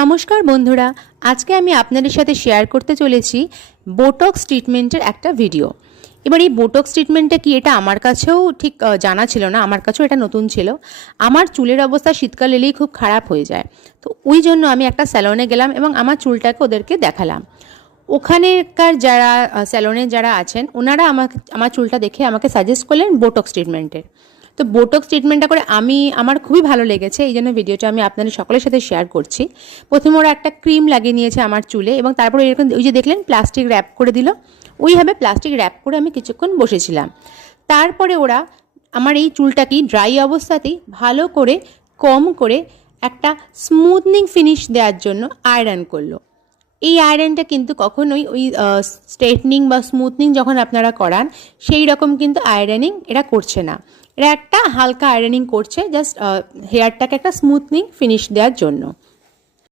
নমস্কার বন্ধুরা, আজকে আমি আপনাদের সাথে শেয়ার করতে চলেছি বোটক্স ট্রিটমেন্টের একটা ভিডিও। এবার এই বোটক্স ট্রিটমেন্টটা কি, এটা আমার কাছেও ঠিক জানা ছিল না, আমার কাছেও এটা নতুন ছিল। আমার চুলের অবস্থা শীতকাল এলেই খুব খারাপ হয়ে যায়, তো ওই জন্য আমি একটা স্যালনে গেলাম এবং আমার চুলটাকে ওদেরকে দেখালাম। ওখানেকার যারা স্যালনে যারা আছেন ওনারা আমার চুলটা দেখে আমাকে সাজেস্ট করলেন বোটক্স ট্রিটমেন্টের। তো বোটক্স ট্রিটমেন্টটা করে আমার খুবই ভালো লেগেছে, এই জন্য ভিডিওটা আমি আপনাদের সকলের সাথে শেয়ার করছি। প্রথমে ওরা একটা ক্রিম লাগিয়ে নিয়েছে আমার চুলে এবং তারপরে এরকম ওই যে দেখলেন প্লাস্টিক র্যাপ করে দিল, ওইভাবে প্লাস্টিক র্যাপ করে আমি কিছুক্ষণ বসেছিলাম। তারপরে ওরা আমার এই চুলটাকে ড্রাই অবস্থাতেই ভালো করে কম করে একটা স্মুথনিং ফিনিশ দেওয়ার জন্য আয়রন করলো। এই আয়রনটা কিন্তু কখনোই ওই স্ট্রেটনিং বা স্মুথনিং যখন আপনারা করান সেই রকম কিন্তু আয়রনিং এরা করছে না, এরা একটা হালকা আয়রনিং করছে জাস্ট হেয়ারটাকে একটা স্মুথনিং ফিনিশ দেওয়ার জন্য।